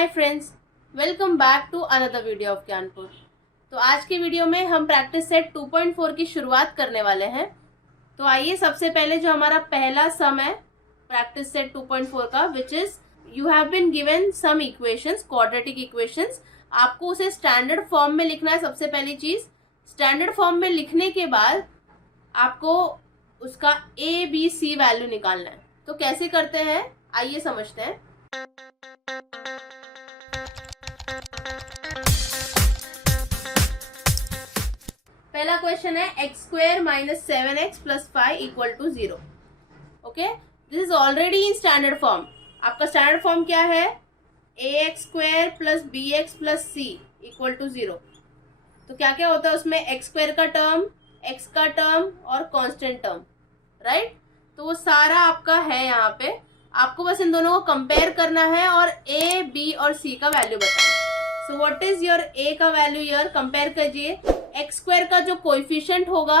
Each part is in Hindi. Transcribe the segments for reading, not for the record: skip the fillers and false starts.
Hi friends, welcome back to another video of Gyanpur. तो आज के वीडियो में हम प्रैक्टिस सेट 2.4 की शुरुआत करने वाले हैं। तो आइए सबसे पहले जो हमारा पहला सम है प्रैक्टिस सेट 2.4 का, which is you have been given some equations, quadratic equations. आपको उसे स्टैंडर्ड फॉर्म में लिखना है। सबसे पहली चीज, स्टैंडर्ड फॉर्म में लिखने के बाद आपको उसका ए बी सी वैल्यू निकालना है। तो कैसे करते हैं आइए समझते हैं। पहला क्वेश्चन है x square minus 7x plus 5 equal to 0। Okay, this is already in standard form. आपका स्टैंडर्ड फॉर्म क्या है? A x square plus b x plus c equal to 0। तो क्या क्या होता है उसमें? एक्स स्क्वायर का टर्म, एक्स का टर्म और कांस्टेंट टर्म, राइट? तो वो सारा आपका है यहाँ पे। आपको बस इन दोनों को कंपेयर करना है और ए बी और सी का वैल्यू बताना। सो व्हाट इज योर ए का वैल्यू? ईयर कंपेयर कीजिए। एक्स स्क्वायर का जो कोएफिशिएंट होगा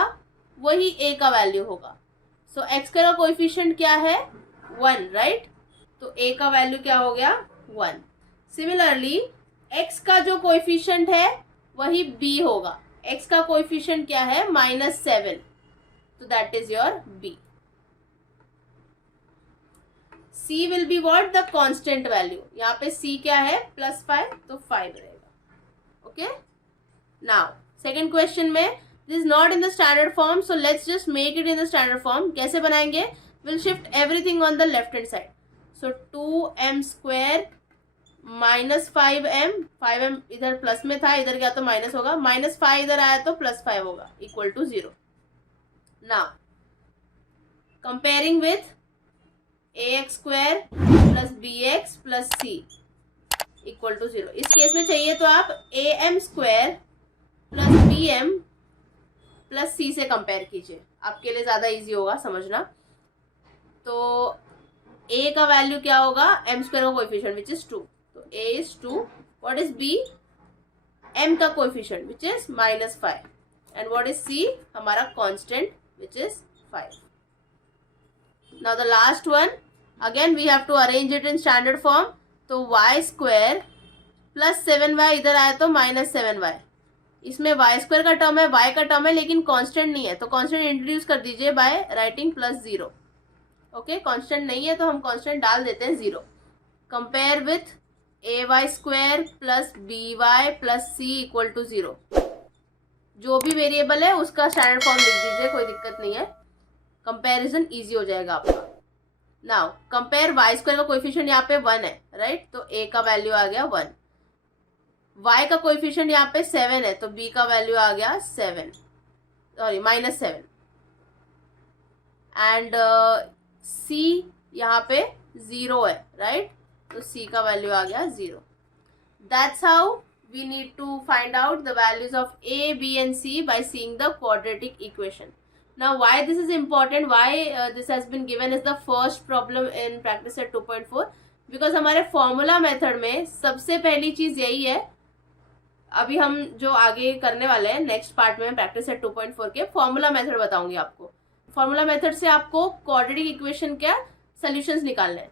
वही ए का वैल्यू होगा। सो एक्स स्क्वायर का कोएफिशिएंट क्या है? 1, राइट? तो ए का वैल्यू क्या हो गया? 1। सिमिलरली एक्स का जो कोएफिशिएंट है वही बी होगा। एक्स का कोएफिशिएंट क्या है? -7, तो that is your B. C will be what? The constant value. यहाँ पे C क्या है? +5, तो 5 रहेगा। ओके, now second question में this is not in the standard form, so let's just make it in the standard form. कैसे बनाएंगे? We'll shift everything on the left hand side. So 2m square minus 5m, 5m इधर प्लस में था, इधर गया तो माइनस होगा, -5 इधर आया तो +5 होगा, equal to 0। now comparing with ax square plus b x plus c equal to 0। इस केस में चाहिए तो आप a m square plus b m plus c से कंपेयर कीजिए, आपके लिए ज़्यादा इजी होगा समझना। तो a का वैल्यू क्या होगा? m स्क्वायर का कोएफिशिएंट विच इज 2, तो a is 2। What is b? m का coefficient which is -5 and what is c? हमारा constant which is 5। Now the last one, again we have to arrange it in standard form. तो y स्क्वायर प्लस 7y इधर आया तो -7y। इसमें y स्क्वायर का टर्म है, y का टर्म है, लेकिन कांस्टेंट नहीं है, तो कांस्टेंट इंट्रोड्यूस कर दीजिए बाय राइटिंग +0। ओके, कांस्टेंट नहीं है तो हम कांस्टेंट डाल देते हैं 0। Compare with ay square plus by plus c equal to 0। जो भी वेरिएबल है उसका स्टैंडर्ड फॉर्म लिख दीजिए, कोई दिक्कत नहीं है, कंपैरिजन इजी हो जाएगा आपका। नाउ कंपेयर वाई स्क्वायर का कोएफिशिएंट यहाँ पे 1 है, राइट? तो ए का वैल्यू आ गया 1। वाई का कोएफिशिएंट यहाँ पे 7 है, तो बी का वैल्यू आ गया 7, सॉरी -7। एंड सी यहाँ पे 0 है, राइट? तो सी का वैल्यू आ गया 0। That's how we need to find out the values of A B and C by seeing the quadratic equation. Now why this is important, why this has been given as the first problem in practice set 2.4? because हमारे फॉर्मूला मेथड में सबसे पहली चीज यही है। अभी हम जो आगे करने वाले हैं नेक्स्ट पार्ट में प्रैक्टिस सेट 2.4 के फॉर्मूला मेथड बताऊंगी आपको। फॉर्मूला मेथड से आपको क्वाड्रेटिक इक्वेशन का सॉल्यूशंस निकालना है।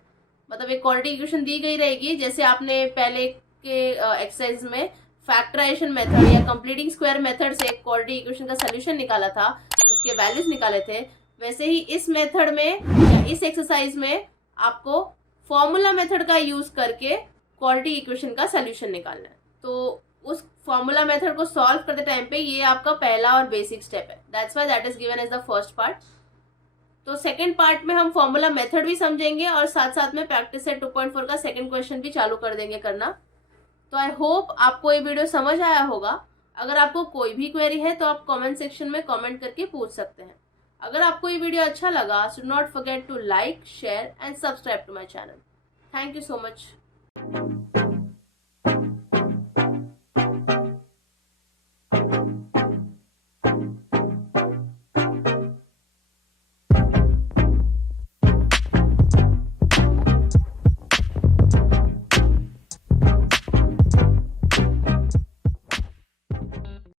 मतलब एक क्वाड्रेटिक इक्वेशन दी गई रहेगी, जैसे आपने पहले के एक्सरसाइज में फैक्टराइजेशन मेथड या कंप्लीटिंग स्क्वायर मेथड से क्वाड्रेटिक इक्वेशन का सॉल्यूशन निकाला था, उसके वैल्यूज निकाले थे, वैसे ही इस मेथड में या इस एक्सरसाइज में आपको फॉर्मूला मेथड का यूज करके क्वाड्रेटिक इक्वेशन का सॉल्यूशन निकालना है। तो उस फॉर्मूला मेथड को सॉल्व करते टाइम पे ये आपका पहला और बेसिक स्टेप है। That's why that is given as the first part. तो सेकंड पार्ट में हम फॉर्मूला मेथड भी समझेंगे और साथ साथ में प्रैक्टिस सेट 2.4 का सेकंड क्वेश्चन भी चालू कर देंगे करना। तो आई होप आपको ये वीडियो समझ आया होगा। अगर आपको कोई भी क्वेरी है तो आप कमेंट सेक्शन में कमेंट करके पूछ सकते हैं। अगर आपको ये वीडियो अच्छा लगा, so not forget to like, share and subscribe to my channel. Thank you so much.